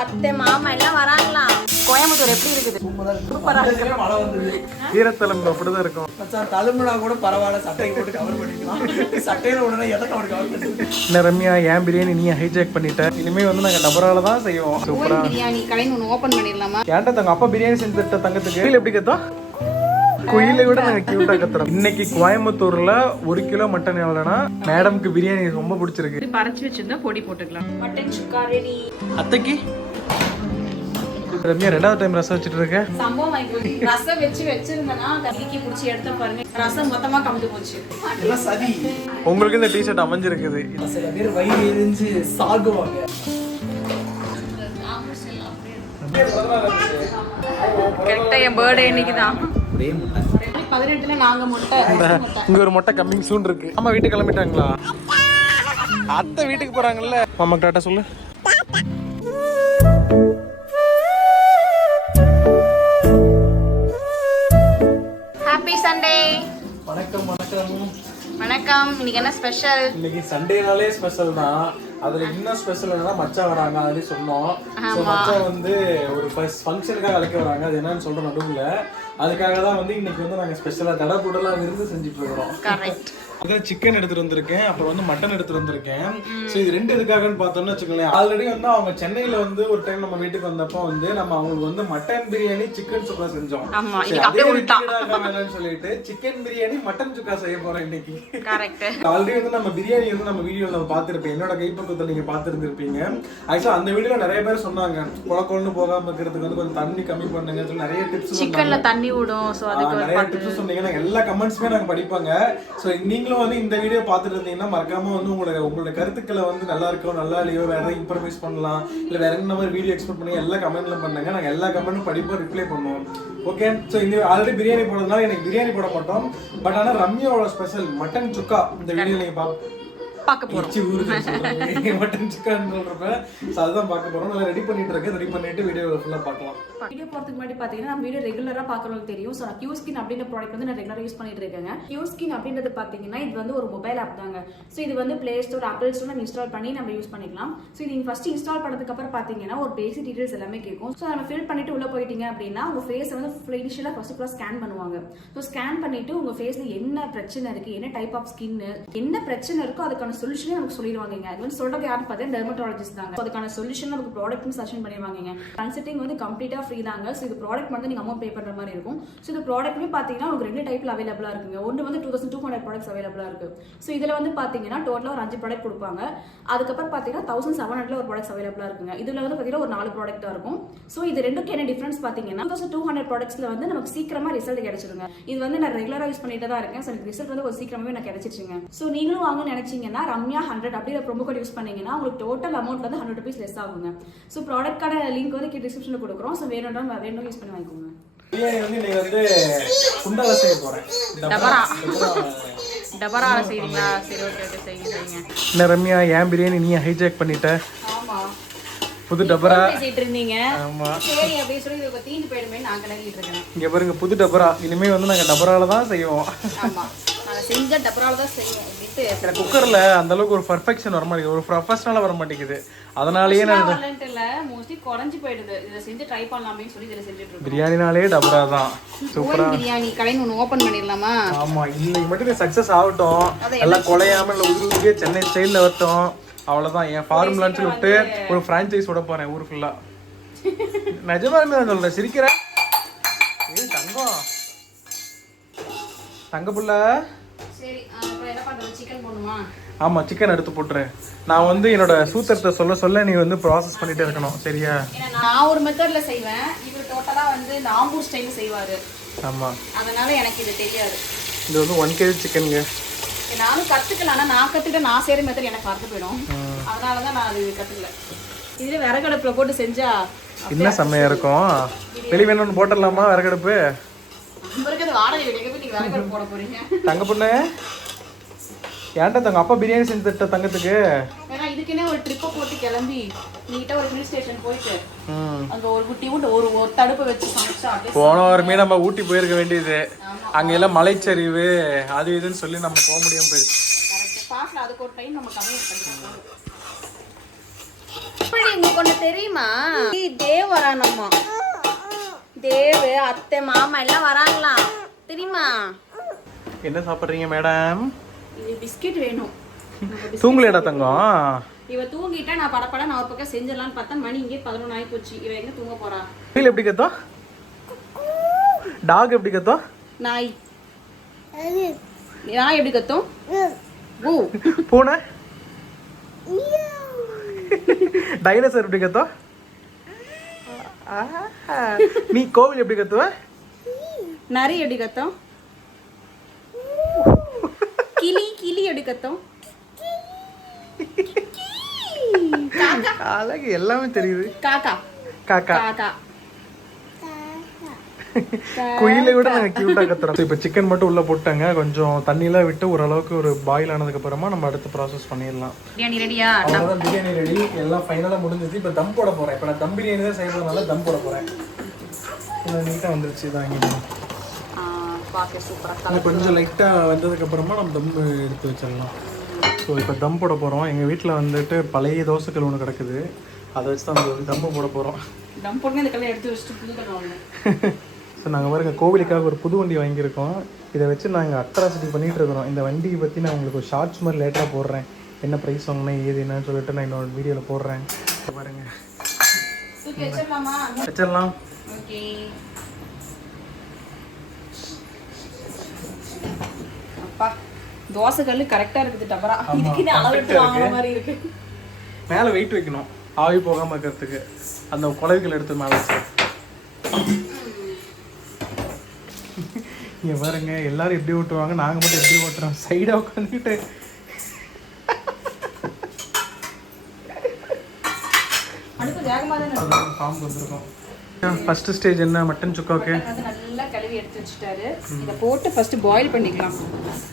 அத்தை மாமா எல்லாம் வராங்களா? கோயம்புத்தூர் எப்படி இருக்குது? சூப்பரா இருக்கு. மழை வந்தது. ஈரத்தலம்பு அப்படிதான் இருக்கும். தழும்புனா கூட பரவாயில்ல, சட்டையை போட்டு கவர் பண்ணிக்கலாம். சட்டையில உடனே எதை கவர் பண்ணிக்கலாம். என்ன ரம்யா, ஏன் பிரியாணி நீ ஹைஜாக் பண்ணிட்ட? இனிமே வந்து நாங்க டபரால தான் செய்வோம். சூப்பரா பிரியாணி கடைன்னு ஒன்று ஓப்பன் பண்ணிடலாமா? ஏன்டா தங்க அப்பா பிரியாணி செஞ்சுட்ட தங்கத்துக்கு குயில் எப்படி கத்தோம்? குயிலை விட நாங்க கியூட்டா கத்துறோம். இன்னைக்கு கோயம்புத்தூர்ல 1 கிலோ மட்டன் எவ்வளோனா மேடம்க்கு பிரியாணி ரொம்ப பிடிச்சிருக்கு. பறிச்சு வச்சிருந்தா பொடி போட்டுக்கலாம். மட்டன் சுக்கா ரெடி. அத்தைக்கு ரம்யா 2வது டைம் ரசம் வச்சுட்டு இருக்க. சம்பவம் ரசம் வச்சிருந்தேன்னா கறிக்கு பிடிச்சி எடுத்த பாருங்க, ரசம் மொத்தமா கம்மிட்டு போச்சு. எல்லாம் சரி. உங்களுக்கு இந்த டிஷர்ட் அமைஞ்சிருக்குது. சில பேர் வயிறு எரிஞ்சு சாகுவாங்க. கரெக்டா என் பர்த்டே இன்னைக்கு தான். 18ல நாங்க முட்டை. இங்க ஒரு மொட்டை கம்மிங் சூன் இருக்கு. அம்மா வீட்டுக்கு கிளம்பிட்டாங்களா? அத்தை வீட்டுக்கு போறாங்கல்ல. மாமா டாட்டா சொல்லு. Happy Sunday. வணக்கம் வணக்கம் வணக்கம். இன்னைக்கு என்ன ஸ்பெஷல்? இன்னைக்கு சண்டேனாலே ஸ்பெஷல் தான். அதுல என்ன ஸ்பெஷல் என்னன்னா மச்சான் வராங்க, அதுலயும் சொன்னோம். மச்சான் வந்து ஒரு ஃபங்க்ஷனுக்காக அழைக்க வராங்க. அது என்னன்னு சொல்ற நடுவுல அதுக்காக தான் வந்து இன்னைக்கு வந்து நாங்க ஸ்பெஷலா தடபுடலா விருந்து செஞ்சுட்டு இருக்கிறோம். கரெக்ட். அதான் சிக்கன் எடுத்துட்டு வந்திருக்கேன், அப்புறம் வந்து மட்டன் எடுத்துட்டு வந்திருக்கேன். ஸோ இது ரெண்டு எதுக்காகன்னு பார்த்தோம்னு வச்சுக்கோங்களேன். ஆல்ரெடி வந்து அவங்க சென்னையில வந்து ஒரு டைம் நம்ம வீட்டுக்கு வந்தப்போ வந்து நம்ம அவங்களுக்கு வந்து மட்டன் பிரியாணி சிக்கன் சுக்கா செஞ்சோம். வேணும்னு சொல்லிட்டு சிக்கன் பிரியாணி மட்டன் சுக்கா செய்ய போறோம் இன்னைக்கு. ஆல்ரெடி வந்து நம்ம பிரியாணி வந்து நம்ம வீடியோல நம்ம பார்த்திருப்போம். என்னோட கைப்பக்கத்தை நீங்க பார்த்திருந்திருப்பீங்க. ஆக்சுவலா அந்த வீடியோல நிறைய பேர் சொன்னாங்க கொண்டு போகாம இருக்கிறதுக்கு வந்து கொஞ்சம் தண்ணி கம்மி பண்ணுங்க, நிறைய டிப்ஸ் சிக்கன்ல தண்ணி விடும். ஸோ அதுக்கு நிறைய டிப்ஸ் சொன்னீங்க. நாங்கள் எல்லா கமெண்ட்ஸுமே நாங்கள் படிப்பாங்க. ஸோ நீங்களும் வந்து இந்த வீடியோ பார்த்துட்டு இருந்தீங்கன்னா மறக்காம வந்து உங்களோட கருத்துக்களை வந்து நல்லா இருக்கோ நல்லா இல்லையோ, வேற ஏதாவது இம்ப்ரமைஸ் பண்ணலாம், இல்லை வேற என்ன மாதிரி வீடியோ எக்ஸ்பெக்ட் பண்ணி எல்லா கமெண்ட்ல பண்ணுங்க. நாங்கள் எல்லா கமெண்ட்டும் படிப்போம், ரிப்ளை பண்ணுவோம். ஓகே. ஸோ இந்த ஆல்ரெடி பிரியாணி போடுறதுனால எனக்கு பிரியாணி போட மாட்டோம். பட் ஆனால் ரம்யாவோட ஸ்பெஷல் மட்டன் சுக்கா இந்த வீடியோ நீங்க பார்க்க போறோம். மட்டன் சிக்கன் சொல்றப்ப அதுதான் பார்க்க போறோம். நல்லா ரெடி பண்ணிட்டு இருக்கேன். ரெடி பண்ணிட்டு வீடியோ ஃபுல்லா பார்க்கலாம். வீடியோ போறதுக்கு முன்னாடி பாத்தீங்கன்னா நம்ம வீடியோ ரெகுலரா பாக்குறவங்களுக்கு தெரியும். ஸோ கியூஸ்கின் அப்படின்ற ப்ராடக்ட் வந்து நான் ரெகுலரா யூஸ் பண்ணிட்டு இருக்கேங்க. கியூஸ்கின் அப்படின்றது பாத்தீங்கன்னா இது வந்து ஒரு மொபைல் ஆப் தாங்க. ஸோ இது வந்து பிளே ஸ்டோர், ஆப்பிள் ஸ்டோர் நம்ம இன்ஸ்டால் பண்ணி நம்ம யூஸ் பண்ணிக்கலாம். ஸோ இது நீங்க ஃபர்ஸ்ட் இன்ஸ்டால் பண்ணதுக்கு அப்புறம் பாத்தீங்கன்னா ஒரு பேசிக் டீடைல்ஸ் எல்லாமே கேட்கும். ஸோ நம்ம ஃபில் பண்ணிட்டு உள்ள போயிட்டீங்க அப்படின்னா உங்க ஃபேஸ் வந்து இனிஷியலா ஃபர்ஸ்ட் ஸ்கேன் பண்ணுவாங்க. ஸோ ஸ்கேன் பண்ணிட்டு உங்க ஃபேஸ்ல என்ன பிரச்சனை இருக்கு, என்ன டைப் ஆஃப் ஸ்கின், என்ன பிரச்சனை இருக்கோ அதுக்கான சொல்யூஷனே நமக்கு சொல்லிடுவாங்க. அது வந்து சொல்றது யாருன்னு பார்த்தீங்கன்னா டெர்மட்டாலஜிஸ்ட் தாங்க. அதுக்கான சொல்யூஷன் நமக்கு ப்ராடக்ட்டும் சஜஷன் பண்ணிடுவாங்க. கன்சல்டிங் வந்து கம்ப்ளீட்டா ஃப்ரீ தாங்க. ஸோ இது ப்ராடக்ட் வந்து நீங்க அமௌண்ட் பே பண்ற மாதிரி இருக்கும். ஸோ இந்த ப்ராடக்ட்மே பாத்தீங்கன்னா உங்களுக்கு 2 டைப்ல அவைலபிளா இருக்குங்க. ஒன்று வந்து 2200 ப்ராடக்ட்ஸ் அவைலபிளா இருக்கு. ஸோ இதுல வந்து பாத்தீங்கன்னா டோட்டலா ஒரு 5 ப்ராடக்ட் கொடுப்பாங்க. அதுக்கப்புறம் பாத்தீங்கன்னா 1700 ஒரு ப்ராடக்ட்ஸ் அவைலபிளா இருக்குங்க. இதுல வந்து பாத்தீங்கன்னா ஒரு 4 ப்ராடக்ட் தான் இருக்கும். ஸோ இது ரெண்டுக்கு என்ன டிஃபரன்ஸ் பாத்தீங்கன்னா 2200 ப்ராடக்ட்ஸ்ல வந்து நமக்கு சீக்கிரமா ரிசல்ட் கிடைச்சிருங்க. இது வந்து நான் ரெகுலரா யூஸ் பண்ணிட்டு தான் இருக்கேன். ஸோ எனக்கு ரிசல்ட் வந்து ஒரு சீக்கிரமாவே எனக்கு கிடைச்சிருச்சுங்க. ஸோ நீங்களும் வாங்க நினைச்சீங்கன்னா ரம்யா 100 அப்படிங்கிற ப்ரோமோ கோட் யூஸ் பண்ணீங்கன்னா உங்களுக்கு டோட்டல் அமௌண்ட் வந்து 100 rupees லெஸ் ஆகுங்க. ஸோ ப்ராடக்ட்கான லிங்க் வந்து டிஸ்கிரிப்ஷன்ல கொடுக்குறோம். ஸோ வேணும் யூஸ் பண்ணி வாங்கிக்கோங்க. பிரியாணி வந்து நீங்க வந்து குண்டால செய்ய போறேன். டபரால செய்வீங்களா? சரி ஓகே ஓகே செய்யுங்க. என்ன ரம்யா, ஏன் பிரியாணி நீ ஹைஜாக் பண்ணிட்ட? ஆமா, புது டபரா பேசிட்டு இருந்தீங்க. ஆமா சரி அப்படியே சொல்லி இத தீந்து போய்டுமே நான் கலக்கிட்டு இருக்கேன். இங்க பாருங்க புது டபரா. இனிமே வந்து நாங்க டபரால தான் செய்வோம். ஆமா, நான் செஞ்ச டபரால தான் செய்வேன். எனக்கு குக்கர்ல அந்த அளவுக்கு ஒரு பெர்ஃபெக்ஷன் வர மாட்டேங்குது, ஒரு ப்ரொஃபஷனலா வர மாட்டேங்குது. அதனாலயே நான் டேலண்ட்ல மோஸ்ட்லி குறஞ்சு போயிடுது. இத செஞ்சு ட்ரை பண்ணலாமே சொல்லி இத செஞ்சிட்டு இருக்கேன். பிரியாணினாலே டபரா தான். சூப்பரா பிரியாணி கடைன்னு ஒன்னு ஓபன் பண்ணிரலாமா? ஆமா, இன்னைக்கு மட்டும் சக்சஸ் ஆகட்டும். எல்லாம் கொலையாம இல்ல உருவியே சென்னை ஸ்டைல்ல வரட்டும். அவ்வளவுதான். என் ஃபார்முலான்னு சொல்லிட்டு ஒரு பிரான்சைஸ் விட போறேன் ஊர் ஃபுல்லா. நிஜமாலுமே தான் சொல்றேன், சிரிக்கிறேன். ஏய் தங்கம், தங்க புள்ள. சரி அப்புறம் என்ன பண்றது? சிக்கன் போடுமா? ஆமா, சிக்கன் எடுத்து போட்டுரு. நான் வந்து என்னோட சூத்திரத்தை சொல்ல நீ வந்து ப்ராசஸ் பண்ணிட்டே இருக்கணும், சரியா? நான் ஒரு மெத்தட்ல செய்வேன், இவர் டோட்டலா வந்து நாம்பூர் ஸ்டைல் செய்வாரு. ஆமா, அதனால எனக்கு இது தெரியாது. இது வந்து 1 kg சிக்கனுங்க. நானும் கத்துக்கலாம். ஆனா நான் கத்துக்கிட்ட நான் செய்யற மெத்தட் எனக்கு மறந்து போயிடும். அதனாலதான் நான் அது கத்துக்கல. இதுல விறகடுப்புல போட்டு செஞ்சா என்ன செம்மையா இருக்கும். வெளி வேணும்னு போட்டுடலாமா விறகடுப்பு? நம்மளுக்கு வாடகை வீட்டுக்கு போய் நீங்க விறகடுப்பு போட போறீங்க. தங்க பொண்ணு, ஏன்டா தங்க அப்பா பிரியாணி செஞ்சு தட்ட தங்கத்துக்கு? ஏன்னா இதுக்குன்னே ஒரு ட்ரிப்பை போட்டு கிளம்பி நீட்டா ஒரு ஹில் ஸ்டேஷன் போயிட்டு அங்க ஒரு குட்டி ஒரு தடுப்பு வச்சு சமைச்சா. போன வாரமே நம்ம ஊட்டி போயிருக்க வேண்டியது. அங்க எல்லாம் மலைச்சரிவு அது இதுன்னு சொல்லி நம்ம போக முடியாம போயிடுச்சு. அதுக்கு ஒரு டைம் நம்ம கம்மி பண்ணிக்கலாம். உங்களுக்கு ஒண்ணு தெரியுமா? தேவ் வரானம்மா. தேவ் அத்தை மாமா எல்லாம் வராங்களாம் தெரியுமா? என்ன சாப்பிடுறீங்க மேடம்? இது பிஸ்கெட் வேணும். தூங்கலையடா தங்கம்? இவ தூங்கிட்டா நான் படப்பட நான் ஒரு பக்கம் செஞ்சிடலாம்னு பார்த்தா மணி இங்கே 11 ஆகி போச்சு. இவ எங்க தூங்க போறா? குயில் எப்படி கத்தோம்? டாக் எப்படி கத்தோம்? நாய் எப்படி கத்தும்? ஓ பூனை? டைனோசர் எப்படி கத்தோம்? நீ கோவில் எப்படி கத்துவ? நரி எப்படி கத்தும்? கிளி எப்படி கத்தும்? அழகு எல்லாமே தெரியுது. காக்கா காக்கா காக்கா குயிலை விட நாங்கள் கியூட்டாக கத்துறோம். இப்போ சிக்கன் மட்டும் உள்ளே போட்டாங்க, கொஞ்சம் தண்ணியெலாம் விட்டு ஓரளவுக்கு ஒரு பாயில் ஆனதுக்கு அப்புறமா நம்ம அடுத்து ப்ராசஸ் பண்ணிடலாம். பிரியாணி ரெடியா? அவ்வளோதான், பிரியாணி ரெடி, எல்லாம் ஃபைனலாக முடிஞ்சிச்சு. இப்போ தம் போட போகிறேன். இப்போ நான் தம் பிரியாணி தான் செய்யறதுனால தம் போட போகிறேன். நீட்டாக வந்துருச்சு இதாங்க. கொஞ்சம் லைட்டாக வந்ததுக்கப்புறமா நம்ம தம் எடுத்து வச்சிடலாம். ஸோ இப்போ தம் போட போகிறோம். எங்கள் வீட்டில் வந்துட்டு பழைய தோசைக்கல் ஒன்று கிடக்குது, அதை வச்சு தான் அந்த தம்மு போட போகிறோம். தம் போட்டு இந்த கல்லை எடுத்து வச்சுட்டு புது கல்லை வாங்கணும். ஸோ நாங்கள் பாருங்க கோவிலுக்காக ஒரு புது வண்டி வாங்கியிருக்கோம். இதை வச்சு நாங்கள் அட்ராசிட்டி பண்ணிகிட்டு இருக்கிறோம். இந்த வண்டியை பற்றி நான் உங்களுக்கு ஒரு ஷார்ட்ஸ் மாதிரி லேட்டராக போடுறேன். என்ன ப்ரைஸ் வாங்கினேன் ஏது என்னன்னு சொல்லிட்டு நான் இன்னொரு வீடியோவில் போடுறேன். பாருங்க வச்சிடலாம். ஓகே அப்பா தோசை கல்லு கரெக்டாக இருக்குது. டபரா இதுக்கு அளவு எடுத்து வாங்குற மாதிரி இருக்கு. மேலே வெயிட் வைக்கணும் ஆவி போகாமல் இருக்கிறதுக்கு. அந்த குழவிகள் எடுத்து மேலே வச்சு இங்கே பாருங்க எல்லாரும் எப்படி ஓட்டுவாங்க, நாங்கள் மட்டும் எப்படி ஓட்டுறோம் சைடாக உட்காந்துக்கிட்டு. அடுத்து வேகமாக தான் பாம்பு வந்துருக்கோம். ஃபர்ஸ்ட் ஸ்டேஜ் என்ன? மட்டன் சுக்காவுக்கு நல்லா கழுவி எடுத்து வச்சுட்டாரு. இதை போட்டு ஃபர்ஸ்ட் பாயில் பண்ணிக்கலாம்.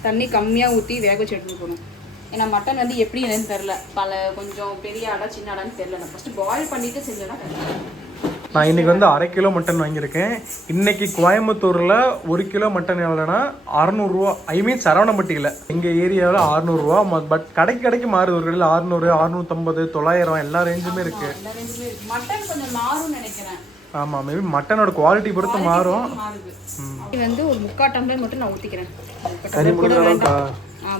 தண்ணி கம்மியாக ஊற்றி வேக வச்சு எடுத்துட்டு போகணும். ஏன்னா மட்டன் வந்து எப்படி என்னன்னு தெரில, கொஞ்சம் பெரிய ஆடா சின்ன ஆடான்னு தெரில. நான் ஃபர்ஸ்ட் பாயில் பண்ணிட்டு செஞ்சோன்னா நான் இன்னைக்கு வந்து 1/2 கிலோ மட்டன் வாங்கியிருக்கேன். இன்னைக்கு கோயம்புத்தூரில் 1 கிலோ மட்டன் எவ்வளோனா 600 ரூபா. ஐ மீன் சரவணம்பட்டியில் எங்கள் ஏரியாவில் 600 ரூபா. பட் கடைக்கு மாறுது. ஒரு கடையில் 600, 650, 900 எல்லா ரேஞ்சுமே இருக்கு. மட்டன் கொஞ்சம் மாறும்னு நினைக்கிறேன். ஆமாம், மேபி மட்டனோட குவாலிட்டி பொறுத்து மாறும். இது வந்து ஒரு 3/4 டம்ளர் மட்டும் நான் ஊற்றிக்கிறேன். கறி முழுகிற அளவுக்கா?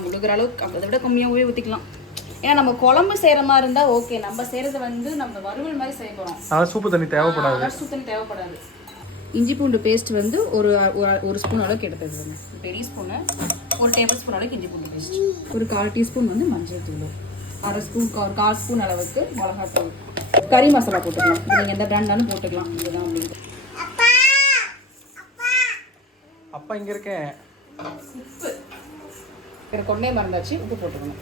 முழுகிற அளவுக்கு அதை விட கம்மியாகவே ஊற்றிக்கலாம். ஏன்னா நம்ம குழம்பு செய்கிற மாதிரி இருந்தால் ஓகே. நம்ம செய்கிறது வந்து நம்ம வறுவல் மாதிரி செய்ய போகிறோம். அதான் சூப்பு தண்ணி தேவைப்படாது. சூப்பு தண்ணி தேவைப்படாது. இஞ்சி பூண்டு பேஸ்ட் வந்து ஒரு ஸ்பூன் அளவுக்கு எடுத்துக்கோங்க. பெரிய ஸ்பூனு 1 டேபிள் ஸ்பூன் அளவுக்கு இஞ்சி பூண்டு பேஸ்ட், ஒரு 1/4 டீஸ்பூன் வந்து மஞ்சள் தூள், 1/2 ஸ்பூன் 1/4 ஸ்பூன் அளவுக்கு மிளகாத்தூள், கறி மசாலா போட்டுக்கலாம். நீங்கள் எந்த பிராண்டாலும் போட்டுக்கலாம். இதுதான் அப்படின்ட்டு. அப்பா இங்கே இருக்கேன். உப்பு கொண்டே மறந்தாச்சு. உப்பு போட்டுக்கணும்.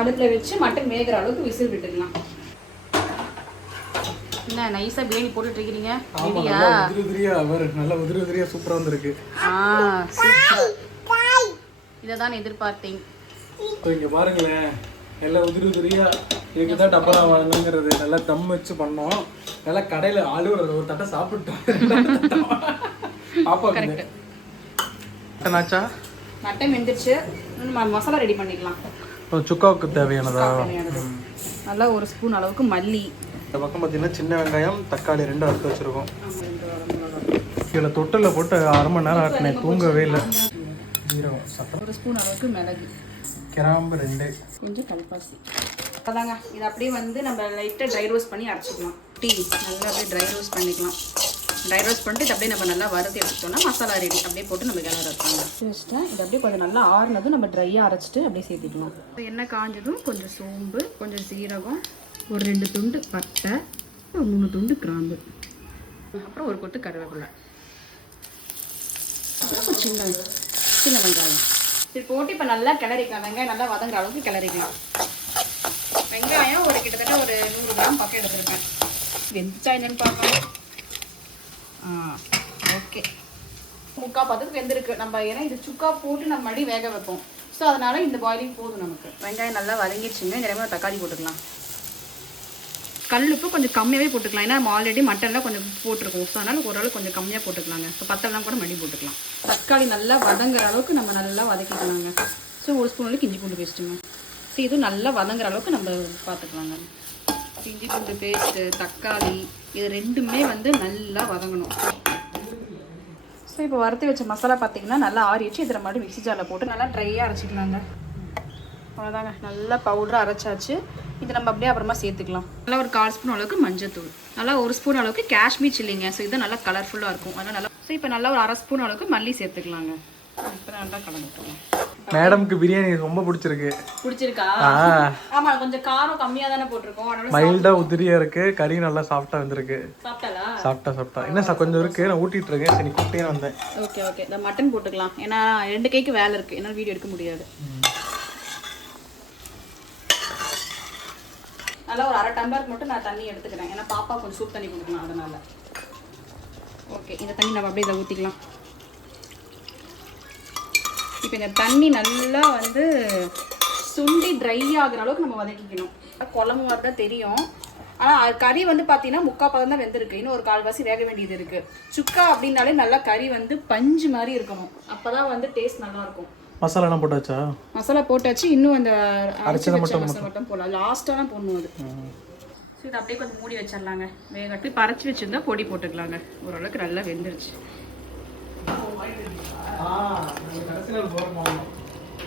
அடுப்பில் வச்சு மட்டன் வேகிற அளவுக்கு விசில் விட்டுக்கலாம். என்ன நைஸாக பிரியாணி போட்டுட்டு இருக்கீங்க? நல்லா உதிரியா சூப்பராக வந்துருக்கு. இதை தான் எதிர்பார்த்தேன். இங்கே பாருங்களேன், நல்லா உதிரியா இதுக்குதான் டப்பரா வாங்கணுங்கிறது. நல்லா தம் வச்சு பண்ணோம். நல்லா கடையில் ஒரு தட்டை சாப்பிட்டோம். பாப்பா மட்டனாச்சா? மட்டன் வெந்துருச்சு. மசாலா ரெடி பண்ணிக்கலாம். சுக்காவுக்கு தேவையானதா? நல்லா 1 ஸ்பூன் அளவுக்கு மல்லி. இந்த பக்கம் பார்த்தீங்கன்னா சின்ன வெங்காயம், தக்காளி 2 அறுத்து வச்சிருக்கோம். இதில் தொட்டில் போட்டு 1/2 மணி நேரம் ஆட்டினேன், தூங்கவே இல்லை. 1 ஸ்பூன் அளவுக்கு மிளகு, கிராம்பு 2, கொஞ்சம் கல்பாசி. அதாங்க இது அப்படியே வந்து நம்ம லைட்டாக ட்ரை ரோஸ்ட் பண்ணி அரைச்சிக்கலாம். நல்லா அப்படியே ட்ரை ரோஸ்ட் பண்ணிக்கலாம். ட்ரை ரோஸ்ட் பண்ணிட்டு இது அப்படியே நம்ம நல்லா வறுத்து எடுத்துட்டோம்னா மசாலா ரெடி. அப்படியே போட்டு நம்ம கிளற வைப்பாங்க. வச்சுட்டேன். இது அப்படியே கொஞ்சம் நல்லா ஆறுனதும் நம்ம ட்ரையாக அரைச்சிட்டு அப்படியே சேர்த்துக்கலாம். எண்ணெய் காஞ்சதும் கொஞ்சம் சோம்பு, கொஞ்சம் சீரகம், ஒரு 2 துண்டு பட்டை, ஒரு 3 துண்டு கிராம்பு, அப்புறம் ஒரு கொத்து கருவேப்பிலை, அப்புறம் சின்ன வெங்காயம். இது போட்டு இப்போ நல்லா கிளறிக்கலாம். வெங்காயம் நல்லா வதங்குற அளவுக்கு கிளறிக்கலாம். வெங்காயம் ஒரு கிட்டத்தட்ட ஒரு 100 கிராம் பக்கம் எடுத்துருக்கேன். வெந்துச்சா என்னன்னு பார்க்கலாம். ஓகே, 3/4 பதத்துக்கு வெந்திருக்கு. நம்ம ஏன்னா இது சுக்கா போட்டு நம்ம மறுபடியும் வேக வைப்போம். ஸோ அதனால இந்த பாயிலிங் போதும் நமக்கு. வெங்காயம் நல்லா வதங்கிடுச்சுங்க. இந்த டைமில் தக்காளி போட்டுக்கலாம். கல்லுப்பு கொஞ்சம் கம்மியாகவே போட்டுக்கலாம். ஏன்னா நம்ம ஆல்ரெடி மட்டனில் கொஞ்சம் போட்டிருக்கோம். ஸோ அதனால் ஓரளவு கொஞ்சம் கம்மியாக போட்டுக்கலாங்க. ஸோ பத்தெல்லாம் கூட மறுபடியும் போட்டுக்கலாம். தக்காளி நல்லா வதங்குற அளவுக்கு நம்ம நல்லா வதக்கிக்கலாங்க. ஸோ 1 ஸ்பூன் அளவுக்கு இஞ்சி பூண்டு பேஸ்ட்டுங்க. ஸோ இதுவும் நல்லா வதங்குற அளவுக்கு நம்ம பார்த்துக்கலாங்க. இஞ்சி பூண்டு பேஸ்ட்டு, தக்காளி இது ரெண்டுமே வந்து நல்லா வதங்கணும். ஸோ இப்போ வறுத்து வச்ச மசாலா பார்த்தீங்கன்னா நல்லா ஆறிடுச்சு. இதில் மட்டும் மிக்ஸி ஜாரில் போட்டு நல்லா ட்ரையாக அரைச்சிக்கலாங்க. அவ்வளோதாங்க, நல்லா பவுடராக அரைச்சாச்சு. இது நம்ம அப்படியே அப்புறமா சேர்த்துக்கலாம். நல்லா ஒரு 1/4 ஸ்பூன் அளவுக்கு மஞ்சத்தூள், நல்லா 1 ஸ்பூன் அளவுக்கு காஷ்மீர் சில்லிங்க. ஸோ இது நல்லா கலர்ஃபுல்லாக இருக்கும். அதனால் நல்லா ஸோ இப்போ நல்லா ஒரு 1/2 ஸ்பூன் அளவுக்கு மல்லி சேர்த்துக்கலாங்க. இப்போ நல்லா கலந்துக்கலாம். மேடம்க்கு பிரியாணி ரொம்ப பிடிச்சிருக்கு. பிடிச்சிருக்கா? ஆமா, கொஞ்சம் காரம் கம்மியா தானே போட்டிருக்கோம். மைல்டா உதிரியா இருக்கு, கறி நல்லா சாஃப்டா வந்திருக்கு. சாப்பிட்டாளா? சாப்பிட்டா இன்னும் கொஞ்சம் இருக்கு, நான் ஊட்டிட்டு இருக்கேன். சரி கூப்பிட்டே வந்தேன். ஓகே ஓகே, இந்த மட்டன் போட்டுக்கலாம். ஏன்னா 2 கைக்கு வேலை இருக்கு, என்னால் வீடியோ எடுக்க முடியாது. நல்லா ஒரு 1/2 டம்ளருக்கு மட்டும் நான் தண்ணி எடுத்துக்கிறேன். ஏன்னா பாப்பா கொஞ்சம் சூப் தண்ணி கொடுக்கணும், அதனால. ஓகே, இந்த தண்ணி நம்ம அப்படியே இதை ஊற்றிக்கலாம். இப்போ இந்த தண்ணி நல்லா வந்து சுண்டி ட்ரை ஆகுற அளவுக்கு நம்ம வதக்கிக்கணும். குழம்பு மாதிரி தான் தெரியும், ஆனால் கறி வந்து பார்த்தீங்கன்னா 3/4 பதம் தான் வெந்திருக்கு. இன்னும் ஒரு 1/4 வேக வேண்டியது இருக்குது. சுக்கா அப்படின்னாலே நல்லா கறி வந்து பஞ்சு மாதிரி இருக்கணும். அப்போ தான் வந்து டேஸ்ட் நல்லாயிருக்கும். மசாலாலாம் போட்டாச்சா? மசாலா போட்டாச்சு. இன்னும் அந்த அரைச்சி வச்ச மசாலா மட்டும் போடலாம், லாஸ்ட்டாக தான் போடணும் அது. ஸோ இது அப்படியே கொஞ்சம் மூடி வச்சிடலாங்க. வேகட்டி பறச்சு வச்சுருந்தா பொடி போட்டுக்கலாங்க. ஓரளவுக்கு நல்லா வெந்துருச்சு.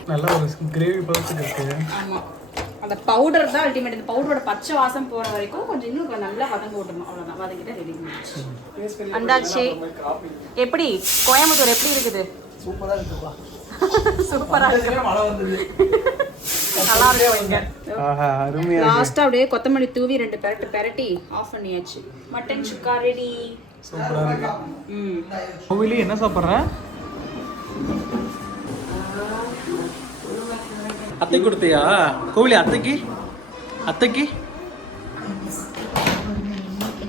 நல்லா ஒரு கிரேவி பதத்துக்கு இருக்கு. ஆமாம், அந்த பவுடர் தான் அல்டிமேட். இந்த பவுடரோட பச்சை வாசம் போகிற வரைக்கும் கொஞ்சம் இன்னும் நல்லா வதங்க விடணும். அவ்வளோதான், வதங்கிட்ட ரெடி பண்ணிடுச்சு. அந்தாச்சு. எப்படி கோயம்புத்தூர் எப்படி இருக்குது? சூப்பரா இருக்குப்பா. சூப்பரா இருக்கு. மழை வந்தது. நல்லா இருக்கு. ஆஹா, அருமையா. லாஸ்ட்டாக அப்படியே கொத்தமல்லி தூவி 2 பெரட்டி ஆஃப் பண்ணியாச்சு. மட்டன் சுக்கா ரெடி. சூப்பரா இருக்கு. கோவிலி என்ன சாப்பிட்ற? அத்தை கொடுத்தியா கோவிலி? அத்தைக்கு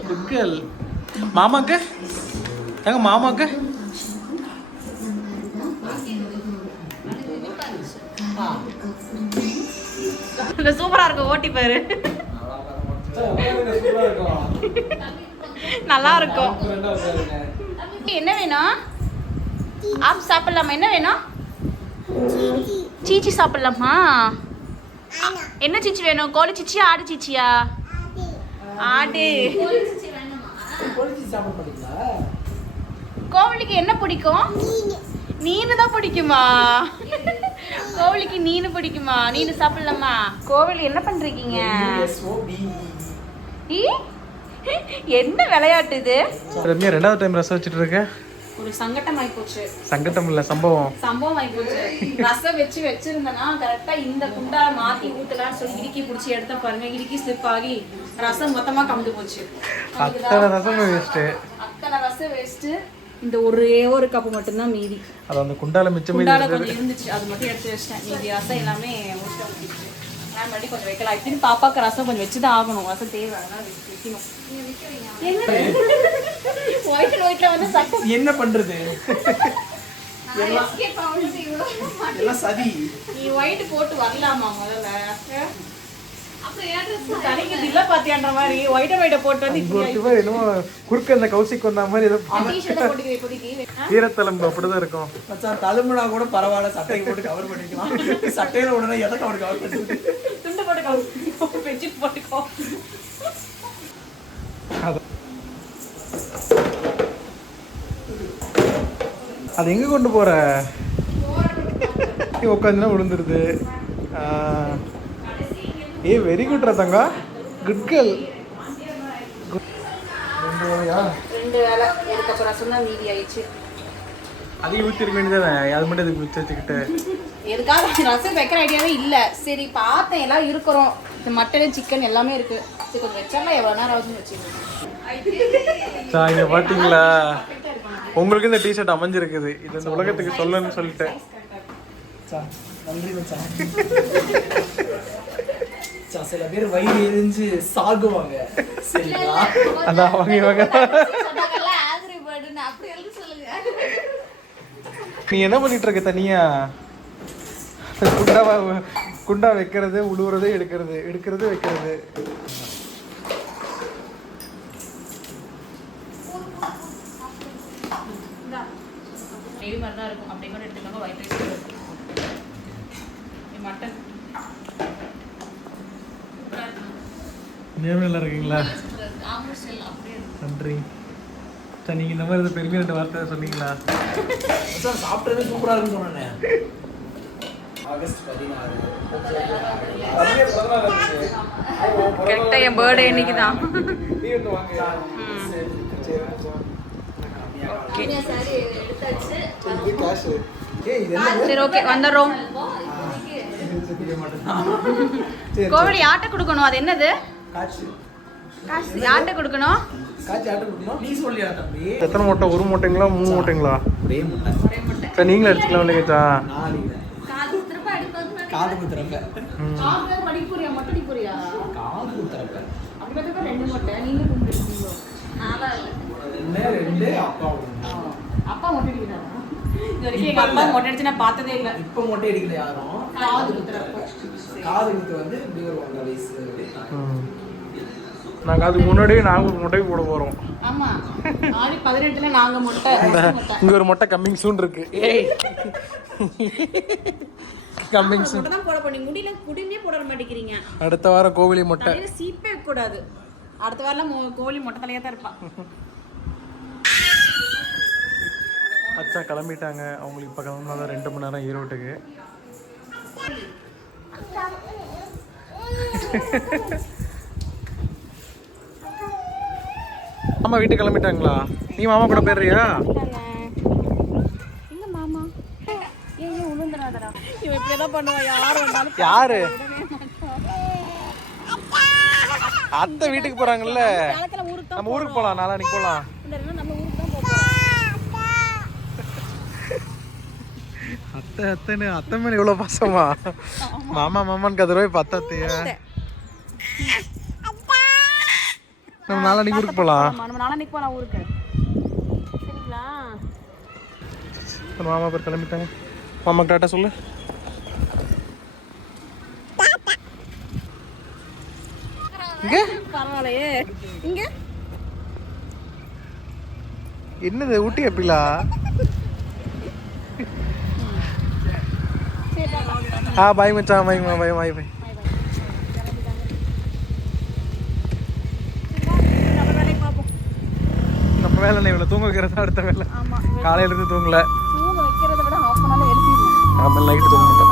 குட்கல். மாமாக்கு எங்க? மாமாக்கு சூப்பரா இருக்கும், ஓட்டி பாரு. நல்லா இருக்கும். என்ன வேணும்? ஆப் சாப்பிடலாமா? என்ன வேணும்? சீச்சி சாப்பிடலாமா? என்ன சீச்சி வேணும்? கோழி சீச்சியா ஆடு சீச்சியா? ஆடு. கோவிலுக்கு என்ன பிடிக்கும்? நீனு தான் பிடிக்குமா? கோவிலுக்கு நீனு பிடிக்குமா? நீனு சாப்பிடலாமா? கோவில் என்ன பண்றீங்க? என்ன விளையாட்டு இது? ரம்யா 2வது டைம் ரசம் வச்சிட்டு இருக்க. ஒரு சங்கடம் ஆயி போச்சு. சங்கடம் இல்ல, சம்பவம் ஆயி போச்சு. ரசம் வச்சிருந்தனா கரெக்டா இந்த குண்டால மாத்தி ஊத்தலாம்னு சொல்லி இடுக்கி பிடிச்சி எடுத்த பாருங்க. இடுக்கி ஸ்லிப் ஆகி ரசம் மொத்தமா கவுந்து போச்சு. அத்தனை ரசம் வேஸ்ட். இந்த ஒரே ஒரு கப்பு மட்டும் தான் மீதி. அது அந்த குண்டால மிச்சம் கொஞ்சம் இருந்துச்சு, அது மட்டும் எடுத்து வச்சிட்டேன். மீதி ரசம் எல்லாமே நான் மறுபடியும் கொஞ்சம் வைக்கலாம். இப்படின்னு பாப்பாக்கு ரசம் கொஞ்சம் வச்சுதான் ஆகணும். ரசம் தேவை, அதனால வைக்கணும். ஒயிட்ல வந்து சட்டம் என்ன பண்றது? எல்லாம் சதி. நீ ஒயிட் போட்டு வரலாமா முதல்ல? தனிக்கு தில்ல பாத்தியான்ற மாதிரி ஒயிட்ட போட்டு வந்து என்னமோ குறுக்க அந்த கௌசிக் வந்த மாதிரி ஏதோ ஈரத்தலம்பு அப்படிதான் இருக்கும். மச்சான் தழும்புனா கூட பரவாயில்ல, சட்டைக்கு போட்டு கவர் பண்ணிக்கலாம். சட்டையில உடனே எதை கவர் பண்ணிட்டு துண்டு போட்டு கவர் பெட்ஷீட் போட்டுக்கோ. அது எங்க கொண்டு போற? உட்காந்துனா விழுந்துருது. ஏ வெரி குட் ரத்தங்க, குட் கேர்ள். 2 வேளையா? 2 வேளை. இதுக்கப்புறம் ரசம் தான் மீதி ஆயிடுச்சு. அதையும் ஊற்றிருக்க வேண்டியதானே, அது மட்டும் இதுக்கு ஊற்றி வச்சுக்கிட்டு. எதுக்காக ரசம் வைக்கிற ஐடியாவே இல்லை. சரி பார்த்தேன், எல்லாம் இருக்கிறோம். இந்த மட்டன் சிக்கன் எல்லாமே இருக்கு. சரி கொஞ்சம் வச்சாலும் எவ்வளோ நேரம் ஆகுதுன்னு வச்சுருக்கேன். இங்கே பார்த்தீங்களா, உங்களுக்கு இந்த டிஷர்ட் அமைஞ்சிருக்குது. இது இந்த உலகத்துக்கு சொல்லணும்னு சொல்லிட்டேன். நன்றி மச்சான். சில பேர் வயிறு எரிஞ்சு சாகுவாங்க, சரிங்களா? அதான் அவங்க நீ என்ன பண்ணிட்டு இருக்க தனியா? குண்டா வைக்கிறது, உழுவுறது, எடுக்கிறது வைக்கிறது. கிரேவி மாதிரி தான் இருக்கும். அப்படி கூட எடுத்துக்கோங்க. ஒயிட் ரைஸ் மட்டன் உண்மையாவே நல்லா இருக்கீங்களா? நன்றி. சார் நீங்கள் இந்த மாதிரி பெருமையாக 2 வார்த்தை சொன்னீங்களா? சார் சாப்பிட்டதே சூப்பராக இருக்குன்னு சொன்னேன். ஆகஸ்ட் 16 கரெக்டாக என் பர்த்டே இன்னைக்கு தான். நீ வந்து வாங்க. சரி ஓகே வந்துடுறோம். கோவிடி யார்கிட்ட கொடுக்கணும்? அது என்னது? காட்சி யார்கிட்ட கொடுக்கணும்? காட்சி ஆட்டு கொடுக்கணும். நீ சொல்லியா தம்பி? எத்தனை மூட்டை? 1 மூட்டைங்களா 3 மூட்டைங்களா? ஒரே முட்டை. சார் நீங்களும் எடுத்துக்கலாம் இல்லைங்கச்சா? 4 காது குத்துறப்ப மணிப்பூரியா மொட்டடிப்பூரியா? காது குத்துறப்ப அப்படி பார்த்தா 2 மொட்டை. நீங்க கும்பிடுறீங்களோ? 2 அப்பா அப்பா மொட்டை அடிக்கிறாரா? இது வரைக்கும் எங்க அப்பா மொட்டை அடிச்சு நான் பார்த்ததே இல்லை. இப்போ மொட்டை அடிக்கல யாரும். காது குத்துறப்போ. காது குத்து வந்து இப்படி ஒரு 1 வயசு. நாங்கள் அதுக்கு முன்னாடியே நாங்கள் ஒரு மொட்டை போட போகிறோம். ஆமா ஆடி 18ல நாங்க மொட்டை. இங்கே ஒரு மொட்டை கம்மிங் சூன் இருக்கு. Coming soon. மொட்டை தான் போட பண்ணி முடியல. குடிமே போட மாட்டேங்கிறீங்க. அடுத்த வாரம் கோவிலி மொட்டை. தலையில சீப்பே கூடாது. அடுத்த வாரம் கோழி மொட்டை தலையா தான் இருப்பா. அச்சா கிளம்பிட்டாங்க. அவங்களுக்கு இப்போ கிளம்புனா தான் 2 மணி நேரம் ஈரோட்டுக்கு. அம்மா வீட்டுக்கு கிளம்பிட்டாங்களா? நீ மாமா கூட போயிடுறியா? இல்ல மாமா ஏன் உளுந்துறாதடா. இவன் இப்படி தான் பண்ணுவா. யார் வந்தாலும் யாரு? அத்தை வீட்டுக்கு போறாங்கல்ல. நம்ம ஊருக்கு போலாம். நாளைக்கு போலாம். நம்ம ஊருக்கு தான் போறோம். அத்தை அத்தைன்னு அத்தை மேல இவ்வளவு பாசமா? மாமா மாமான்னு கதறவே பத்தாத்தைய. நம்ம நாளைக்கு ஊருக்கு போலாம். நம்ம நாளைக்கு போலாம் ஊருக்கு. சரிங்களா? மாமா பேர் கிளம்பிட்டாங்க. மாமா டாட்டா சொல்லு. இங்க பரவாயில்லையே. இங்க என்னது ஊட்டி எப்படிலா? பாய் மச்சான். பாய் பாய் பாய் பாய். நம்ம வேலை இல்லை. இவ்வளோ தூங்க வைக்கிறது அடுத்த வேலை. காலையில இருந்து தூங்கல. தூங்க வைக்கிறத விட 1/2 மணி நேரம் எழுப்பிடணும். ஆமாம் நைட்டு தூங்க மாட்டேன்.